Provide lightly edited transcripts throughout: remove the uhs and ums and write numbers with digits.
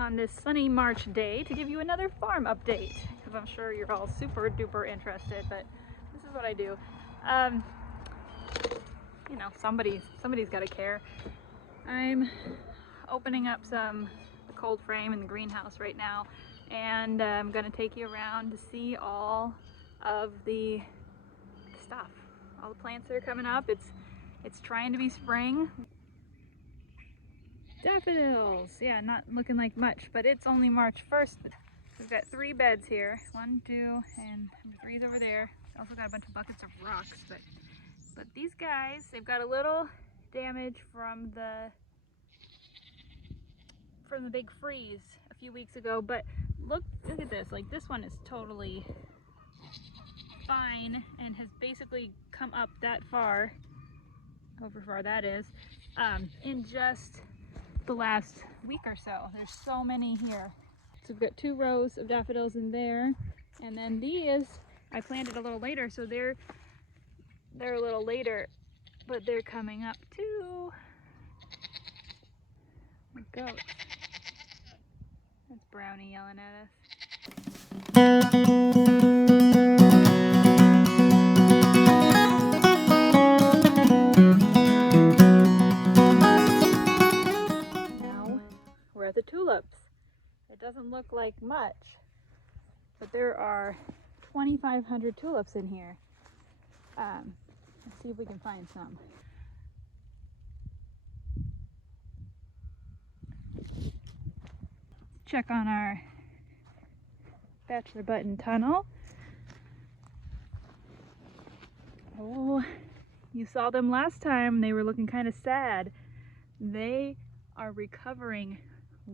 on this sunny March day to give you another farm update, because I'm sure you're all super duper interested, but this is what I do. You know, somebody's got to care. I'm opening up the cold frame in the greenhouse right now, and I'm gonna take you around to see all of the stuff, all the plants that are coming up. It's trying to be spring. Daffodils, yeah, not looking like much, but it's only March 1st. We've got 3 beds here, 1, 2, and number 3's over there. Also got a bunch of buckets of rocks, but these guys, they've got a little damage from the big freeze a few weeks ago, but look at this. Like, this one is totally fine and has basically come up that far, however far that is, in just the last week or so. There's so many here. So we've got 2 rows of daffodils in there, and then these I planted a little later, so they're a little later, but they're coming up too. The goats. That's Brownie yelling at us. Now we're at the tulips. It doesn't look like much, but there are 2,500 tulips in here. Let's see if we can find some. Check on our bachelor button tunnel. Oh, you saw them last time. They were looking kind of sad. They are recovering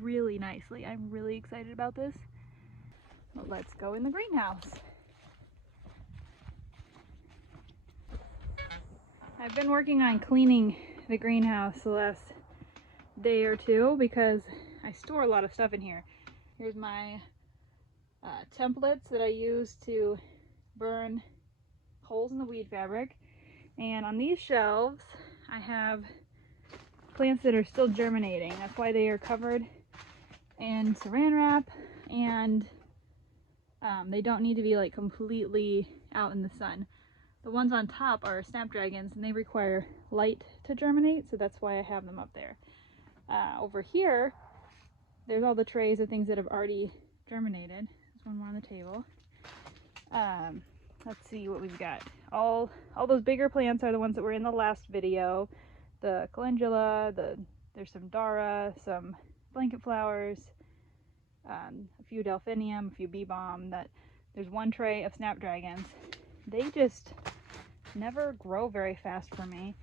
really nicely. I'm really excited about this. Well, let's go in the greenhouse. I've been working on cleaning the greenhouse the last day or 2 because I store a lot of stuff in here. Here's my templates that I use to burn holes in the weed fabric. And on these shelves, I have plants that are still germinating. That's why they are covered in saran wrap, and they don't need to be like completely out in the sun. The ones on top are snapdragons, and they require light to germinate, so that's why I have them up there. Over here, there's all the trays of things that have already germinated. There's one more on the table. Let's see what we've got. All those bigger plants are the ones that were in the last video. The calendula, there's some dara, some blanket flowers, a few delphinium, a few bee balm. There's 1 tray of snapdragons. They just never grow very fast for me.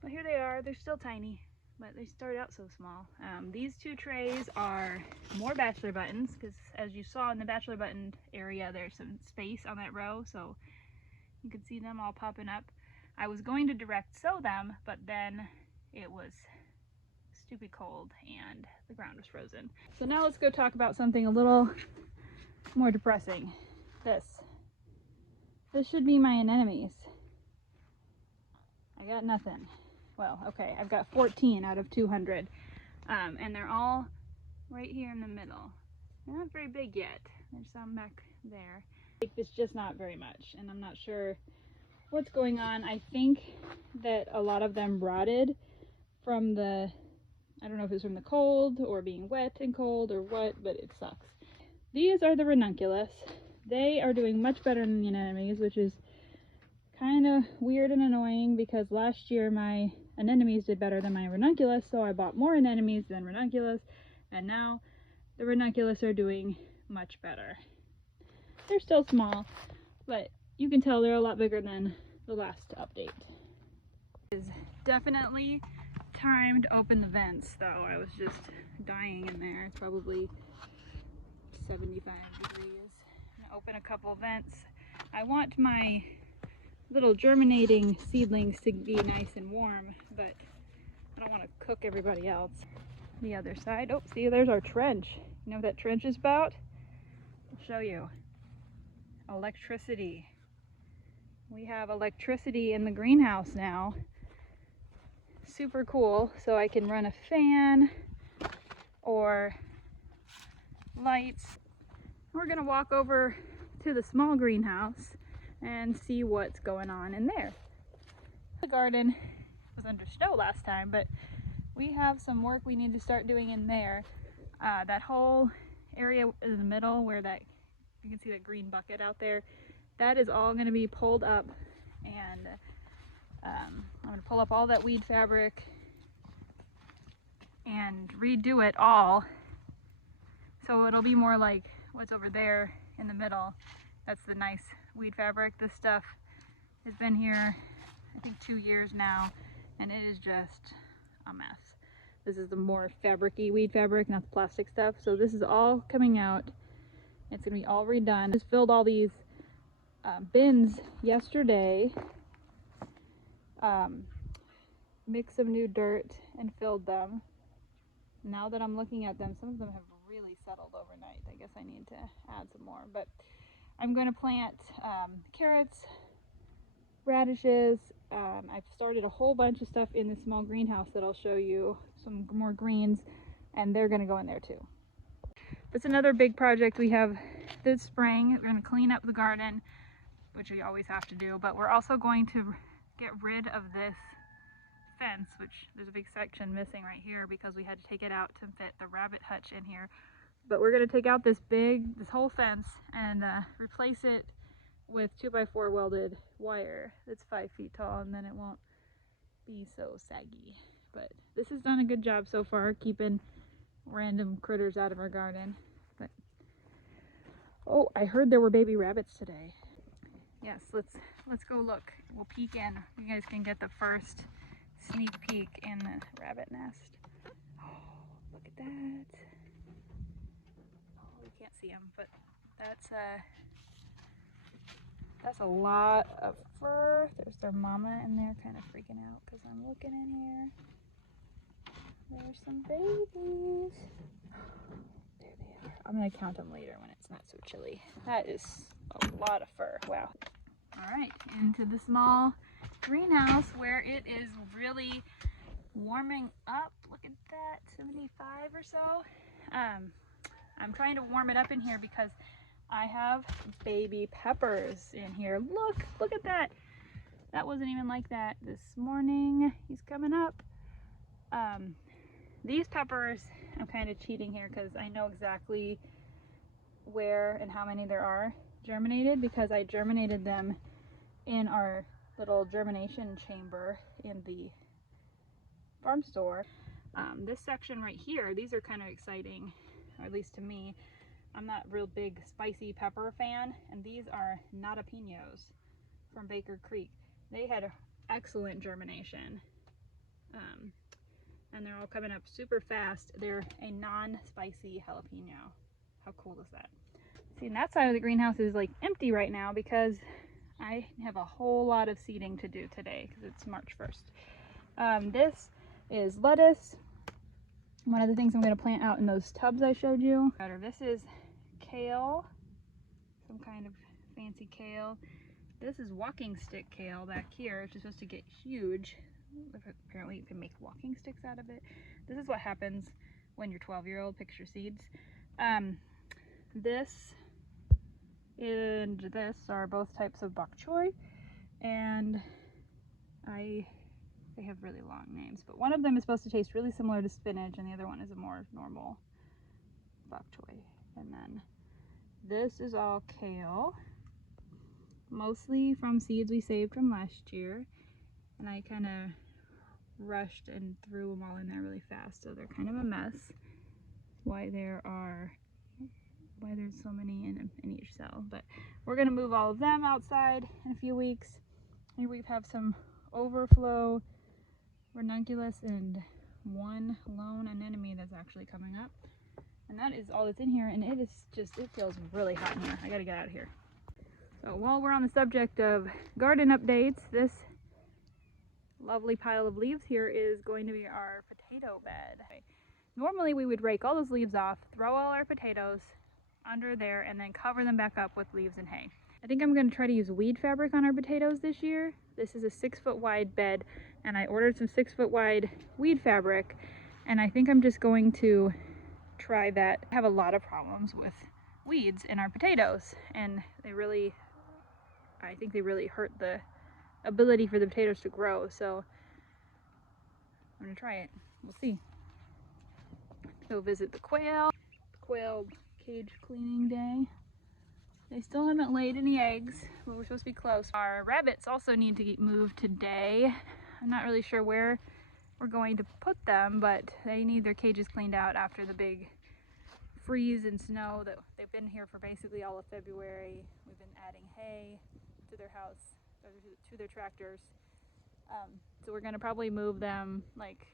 But here they are. They're still tiny, but they started out so small. These 2 trays are more bachelor buttons, because as you saw in the bachelor button area, there's some space on that row, so you can see them all popping up. I was going to direct sow them, but then it was stupid cold and the ground was frozen. So now let's go talk about something a little more depressing. This should be my anemones. I got nothing. Well, okay, I've got 14 out of 200, and they're all right here in the middle. They're not very big yet. There's some back there. It's just not very much, and I'm not sure what's going on. I think that a lot of them rotted from I don't know if it's from the cold or being wet and cold or what, but it sucks. These are the ranunculus. They are doing much better than the anemones, which is kind of weird and annoying because last year my anemones did better than my ranunculus, so I bought more anemones than ranunculus, and now the ranunculus are doing much better. They're still small, but you can tell they're a lot bigger than the last update. It is definitely time to open the vents, though. I was just dying in there. It's probably 75 degrees. I'm gonna open a couple vents. I want my little germinating seedlings to be nice and warm, but I don't want to cook everybody else. The other side. Oh, see, there's our trench. You know what that trench is about? I'll show you. Electricity. We have electricity in the greenhouse now. Super cool. So I can run a fan or lights. We're gonna walk over to the small greenhouse and see what's going on in there. The garden was under snow last time, but we have some work we need to start doing in there. That whole area in the middle where that, you can see that green bucket out there, that is all going to be pulled up, and I'm going to pull up all that weed fabric and redo it all, so it'll be more like what's over there in the middle. That's the nice weed fabric. This stuff has been here I think 2 years now, and it is just a mess. This is the more fabric-y weed fabric, not the plastic stuff. So this is all coming out. It's gonna be all redone. Just filled all these bins yesterday. Mixed some new dirt and filled them. Now that I'm looking at them, some of them have really settled overnight. I guess I need to add some more, but I'm going to plant carrots, radishes. I've started a whole bunch of stuff in the small greenhouse that I'll show you, some more greens, and they're going to go in there too. That's another big project we have this spring. We're going to clean up the garden, which we always have to do, but we're also going to get rid of this fence, which there's a big section missing right here because we had to take it out to fit the rabbit hutch in here. But we're going to take out this whole fence and replace it with 2x4 welded wire that's 5 feet tall, and then it won't be so saggy. But this has done a good job so far, keeping random critters out of our garden. But oh, I heard there were baby rabbits today. Yes, let's go look. We'll peek in. You guys can get the first sneak peek in the rabbit nest. Oh, look at that. Oh, we can't see them, but that's a lot of fur. There's their mama in there kind of freaking out because I'm looking in here. There's some babies. There they are. I'm going to count them later when it's not so chilly. That is a lot of fur. Wow. All right, into the small greenhouse where it is really warming up. Look at that, 75 or so. I'm trying to warm it up in here because I have baby peppers in here. Look at that. That wasn't even like that this morning. He's coming up. These peppers, I'm kind of cheating here because I know exactly where and how many there are germinated because I germinated them in our little germination chamber in the farm store. This section right here, these are kind of exciting, or at least to me. I'm not a real big spicy pepper fan, and these are jalapenos from Baker Creek. They had excellent germination, and they're all coming up super fast. They're a non-spicy jalapeno. How cool is that? See, and that side of the greenhouse is like empty right now because I have a whole lot of seeding to do today because it's March 1st. This is lettuce. One of the things I'm going to plant out in those tubs I showed you. This is kale, some kind of fancy kale. This is walking stick kale back here. It's supposed to get huge. Apparently you can make walking sticks out of it. This is what happens when your 12-year-old picks your seeds. This and this are both types of bok choy, and they have really long names, but one of them is supposed to taste really similar to spinach and the other one is a more normal bok choy. And then this is all kale, mostly from seeds we saved from last year, and I kind of rushed and threw them all in there really fast, so they're kind of a mess. Why there's so many in each cell, but we're going to move all of them outside in a few weeks. Here we have some overflow ranunculus and one lone anemone that's actually coming up, and that is all that's in here, and it feels really hot in here. I gotta get out of here. So while we're on the subject of garden updates, this lovely pile of leaves here is going to be our potato bed. Normally we would rake all those leaves off, throw all our potatoes under there, and then cover them back up with leaves and hay. I think I'm going to try to use weed fabric on our potatoes this year. This is a 6-foot wide bed, and I ordered some 6-foot wide weed fabric, and I think I'm just going to try that. I have a lot of problems with weeds in our potatoes, and I think they really hurt the ability for the potatoes to grow, so I'm gonna try it. We'll see. Go visit the quail. Quail cage cleaning day. They still haven't laid any eggs, but we're supposed to be close. Our rabbits also need to get moved today. I'm not really sure where we're going to put them, but they need their cages cleaned out after the big freeze and snow that they've been here for basically all of February. We've been adding hay to their house, or to their tractors. So we're gonna probably move them like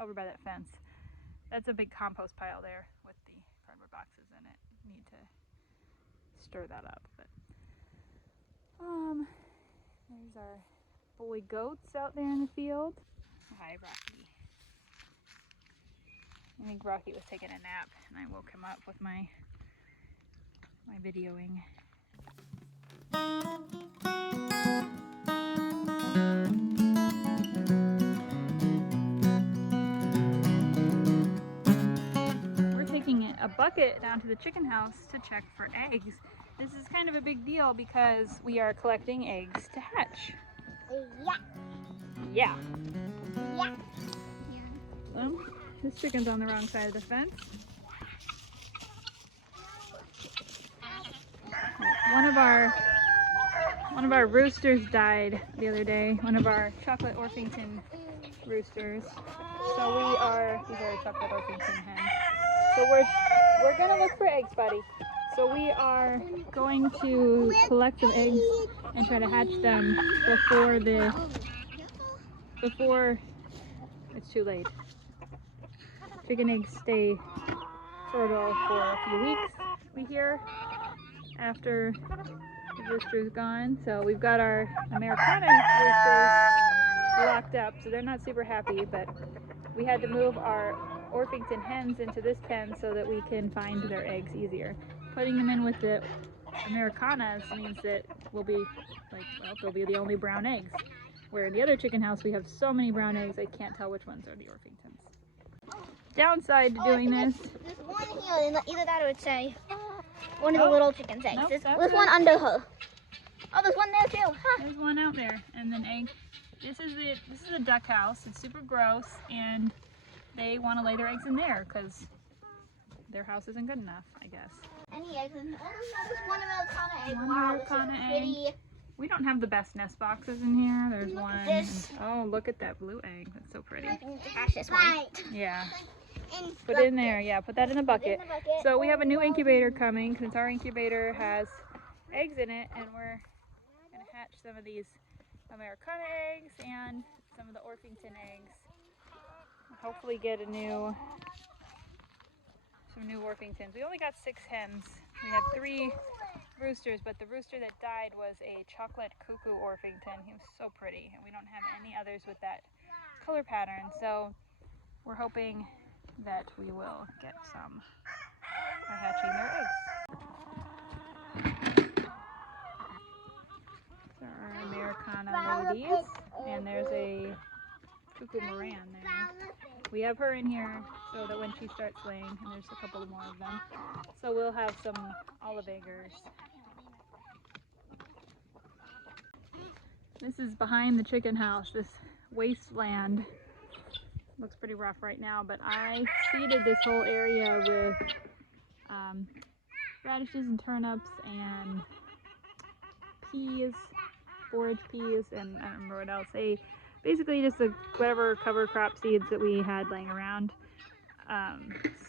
over by that fence. That's a big compost pile there with the cardboard boxes in it. Need to stir that up, but there's our boy goats out there in the field. Hi, Rocky. I think Rocky was taking a nap, and I woke him up with my videoing. We're taking a bucket down to the chicken house to check for eggs. This is kind of a big deal because we are collecting eggs to hatch. Yeah. Well, this chicken's on the wrong side of the fence. One of our roosters died the other day. One of our chocolate Orpington roosters. So these are chocolate Orpington hens. So we're gonna look for eggs, buddy. So we are going to collect some eggs and try to hatch them before it's too late. Chicken eggs stay fertile for a few weeks, we hear, after the rooster's gone. So we've got our Americana roosters locked up, so they're not super happy, but we had to move our Orpington hens into this pen so that we can find their eggs easier. Putting them in with the Americanas means that they'll be the only brown eggs. Where in the other chicken house we have so many brown eggs I can't tell which ones are the Orpingtons. Downside to doing this. There's one here, either that or it's one of the little chicken's eggs. Nope, there's one under her. Oh, there's one there too. Huh. There's one out there, and then egg. This is a duck house. It's super gross, and they want to lay their eggs in there because their house isn't good enough, I guess. Any eggs in there? Oh, there's one Americana egg. One wow, Americana this is egg. pretty. We don't have the best nest boxes in here. There's Look one. at this. Oh, look at that blue egg. That's so pretty. I need to cash this one. Yeah. Put it in there. Yeah, put that in the bucket. So we have a new incubator coming since our incubator has eggs in it, and we're going to hatch some of these Americana eggs and some of the Orpington eggs. Hopefully get some new Orpingtons. We only got 6 hens. We had 3 roosters, but the rooster that died was a chocolate cuckoo Orpington. He was so pretty, and we don't have any others with that color pattern, so we're hoping that we will get some by hatching their eggs. There are Americana ladies, and there's a cuckoo Moran there. We have her in here so that when she starts laying, and there's a couple more of them, so we'll have some olive eggers. This is behind the chicken house, this wasteland. Looks pretty rough right now, but I seeded this whole area with radishes and turnips and peas, forage peas, and I don't remember what else. Basically just whatever cover crop seeds that we had laying around.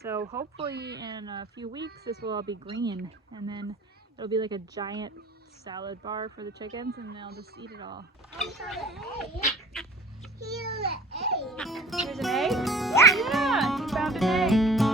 So hopefully in a few weeks this will all be green, and then it'll be like a giant salad bar for the chickens, and they'll just eat it all. Here's an egg? Yeah, you found an egg.